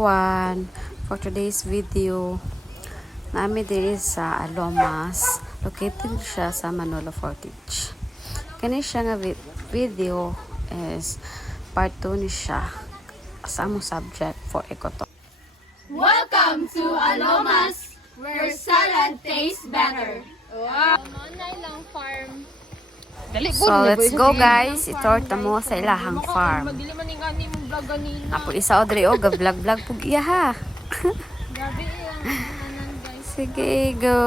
everyone! For today's video, namin diri sa Alomas. Located siya sa Manolo Fortich. Kani siya nga video is part 2 ni siya sa among subject for Ecoto. Welcome to Alomas, where salad tastes better. Wow! Manay lang farm. So, let's go guys. Itorta mo sa ilahang farm. Magdili man nga ni mong vlog ganina. Apo isa Audrey o vlog pug iya ha. Grabe yan guys. Sige, go.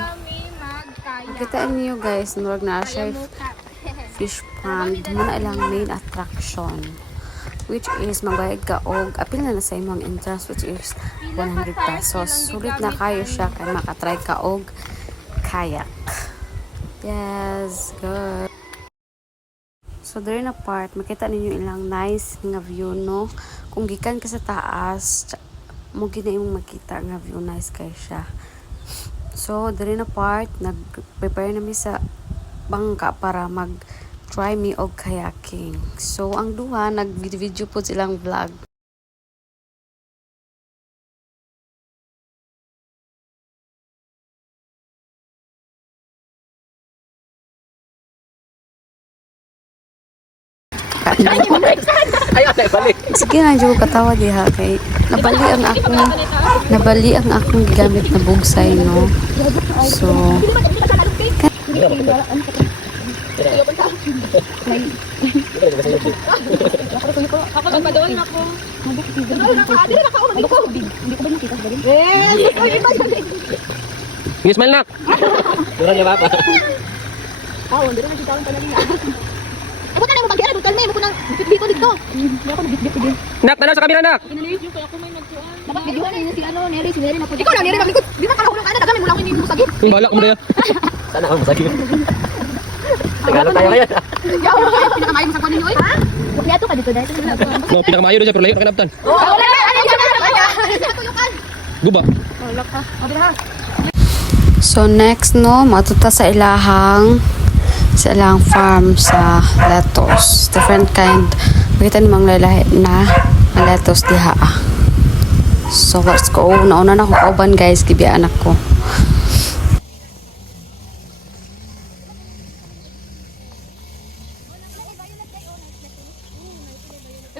Dami magkaya. Kita niyo guys, nurag na siya fish pond. Muna ilang main attraction. Which is magbayad ka og apil na sa imong entrance which is 100 pesos. Sulit na kayo siya kay makatry ka og kayak. Yes, good. So, there na part, makita ninyo ilang nice nga view, no? Kung gikan ka sa taas, mo gina imong makita nga view, nice kayo siya. So, there na part, nag-prepare namin sa bangka para mag-try me og kayaking. So, ang duha, nag-video po silang vlog. Sige na jud katawa diha kay nabali ang akong gigamit na bugsay, no. So Ako magpadoon ako. Smile nak. Kurang ya apa? Ako na mo pagkira butal may mo kunang bitbit dito. Ako bitbit din. Nak, tanaw sa kamera nak. Inaliyo ko ako may nagtuan. Dapat videohan ni si ano, Neri, si Neri na po. Ikaw na Neri na likod. Di ba kalahulong ana dagan mo lang ini musagit. Balak mo daya. Sana ako musagit. Tagalog tayo ngayon. Yaw, pinakamayo mo sa kunin oy. Bukya to ka dito dahil. No, pinakamayo do siya pero layo na kinabtan. Wala na ano yan. Tuyukan. Guba. Wala ka. Abi ha. so next, no, matuta sa ilahang farm sa lettuce. Different kind. Makita ni mga lalahi na lettuce diha. So let's go. Nauna na ako kauban guys. Gibiyaan ako.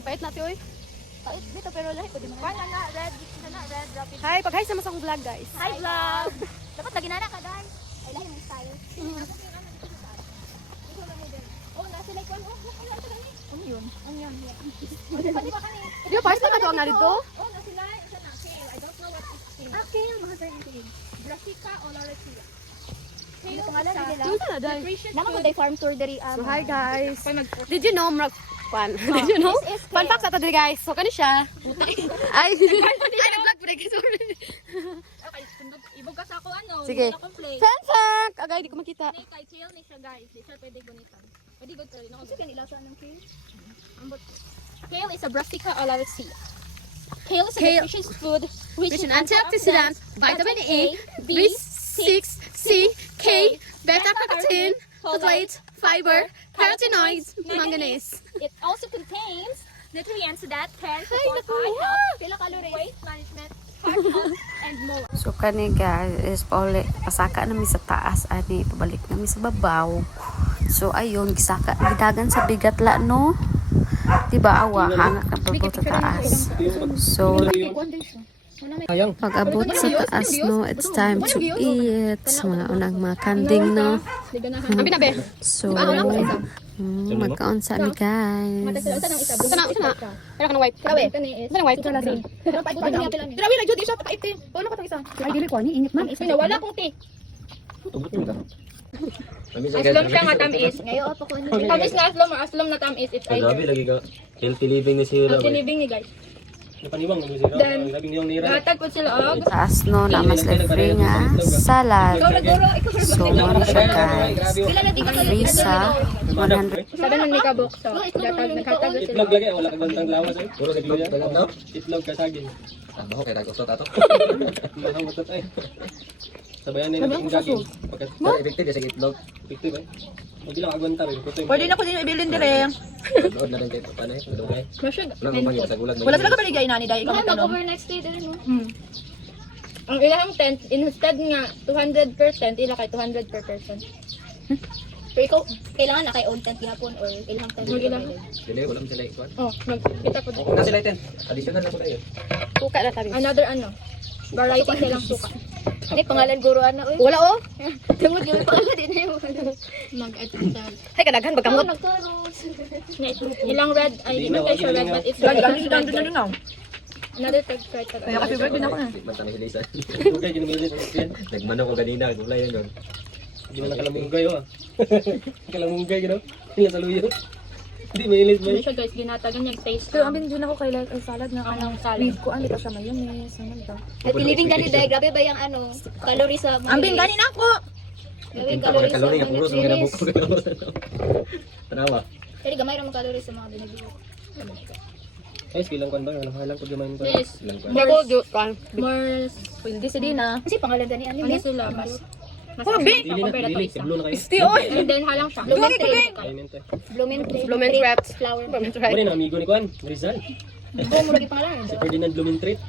Pait na ti oy. Pait dito pero lahi ko di mo. Na red rapid. Hi, pag-hi sa masang vlog guys. Hi vlog. Dapat lagi na ka guys. Ay lahi mo style. Oh, nasa like one. Ano yun? Ano yan? Pwede ba kani? Di ba first time ato ang narito? Oh, nasa like isa na kale. I don't know what it's in. Kale, mga kale. Brassica or Laurasia. Kale pangalan nila. Ito na dai. Naman ko day farm tour diri. So hi guys. Did you know Fun. Did you know? Fun facts ato diri guys. So kani siya. Ay. Nag-vlog po guys. Okay, ibog ka sa ako ano. Sige. Fun fact. Agay di ko makita. Kay kale ni siya guys. Di siya pwede gunitan. Pwede good pero nako sige nila sa anong kale. Ambot. Kale is a Brassica oleracea. Kale is a nutritious food rich in antioxidants, vitamin A, B6, C, K, beta-carotene, folate, fiber, carotenoids, manganese. It also contains nutrients that can support eye health, weight management, heart health, and more. So kani guys is pauli pasaka namin sa taas ani pabalik namin sa babaw. So ayun gisaka gidagan sa bigat la, no. Diba awa hangak na pagbo sa taas. So pag abot sa taas, no, it's time to eat. Mga unang mga kanding, no. So magkaon sa mi guys. Isa na. Pero ka ng white. Grabe. Isa ng white. Ito na rin. Grabe na, Judy. Isa pa ite. Paano ka itong isa? Ay dili ko ni init man. Wala kong tea. Aslom siya nga tamis. Ngayon ako ko. Tamis na aslom na tamis. It's right Grabe here. lagi ka. Healthy living ni sila. Ang tinibing ni guys. Napaniwang mo sila. Then, Grabe niyong nira. Gatag po sila og. Taas, no, na mas free nga salad. So mo siya guys. Sila na di ka Free sa 100. Sabi man may kabok. So, gatag naghatag sila. Itlog lagi wala ka bantang lawas eh. Puro itlog no? Itlog ka saging. Baho kay dagos tato. Ano mo tay? Sabayan nila ng gaging. Pagkat effective sa itlog. Effective eh. Hindi lang agwanta rin. Pwede na ko din ibilin dire. Doon na lang kayo paano eh. Dugay. Masyag. Wala ko pangit sa gulag. Wala talaga baligay na ni dahil ikaw Baka magtanong. mag-overnight stay din, no? Hmm. Ang ilang tent, instead nga 200 per tent, ila kay 200 per person. Pero ikaw, kailangan na kay own tent yapon or ilang tent? Ilang? Dili, wala mo sila ikuan. Oh, magkita po. Kung na sila iten. Additional lang ko tayo. Suka na tabi. Another ano, variety silang suka. Ay, pangalan guro ana oy. Wala oh. Tungod yung pangalan din na yung mag-adjust. Hay kadaghan bagkamot. Ilang red, ay di man tayo siya red, but it's Ganun na din na. another third fried ka. Kaya kasi birthday na ako na. Tikman tayo sila isa. Dugay, ginugulit. Yan. Nagmanok ko kanina, gulay yun yun. Hindi mo nakalamugay, oh. Nakalamugay, gino? Hindi sa luyo. Hindi, mainit mo. Ano siya guys, ginatagan yung taste. Pero amin din ako kay like salad na Anong salad? Leave ko ang ito sa mayonnaise. Ano ba? At piliping gani dahil grabe ba yung ano, calories sa Ambing gani na ako. Gawin Tinta mga calories sa kalori nga puro sa mga mayonnaise. nabuk. Tanawa. Pero gamay ra mo calories sa mga binibigo. Ay, silang kwan ba? Halang ko gamay ko. Yes. Ako jud kan. More, Hindi si Dina. Kasi pangalan gani ano ano yun? sila, mas Oh, big. Dili na, dili. Siblo na kayo. Sti oy. And then halang siya. Blooming tree. Ayun ito. Blooming wraps. flower. Ano yung amigo ni Kwan? Rizal. Oo, mo lagi pangalan. Si Ferdinand Blumentritt.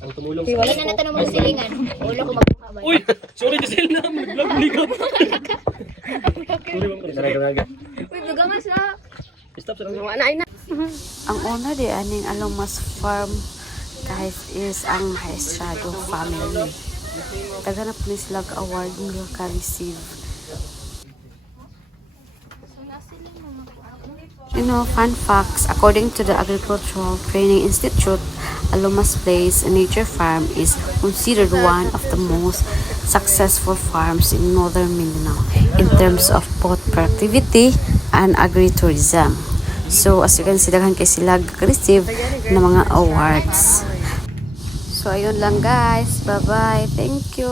Ang tumulong sa... Wala na natanong mo sa silingan. Ulo ko magbuka ba? Uy! Sorry, Giselle na. Mag-vlog likod. Sorry, ma'am. Daraga. Uy, bugamas na. Stop sa lang. Wala na. Ang una di aning Alomas Farm guys is ang Maestrado family. Taganap ni sila award nila ka-receive. You know, fun facts, according to the Agricultural Training Institute, Alomas Place Nature Farm is considered one of the most successful farms in northern Mindanao in terms of both productivity and agritourism. So, as you can see, daghan kay sila receive ng mga awards. So, ayun lang guys. Bye-bye. Thank you.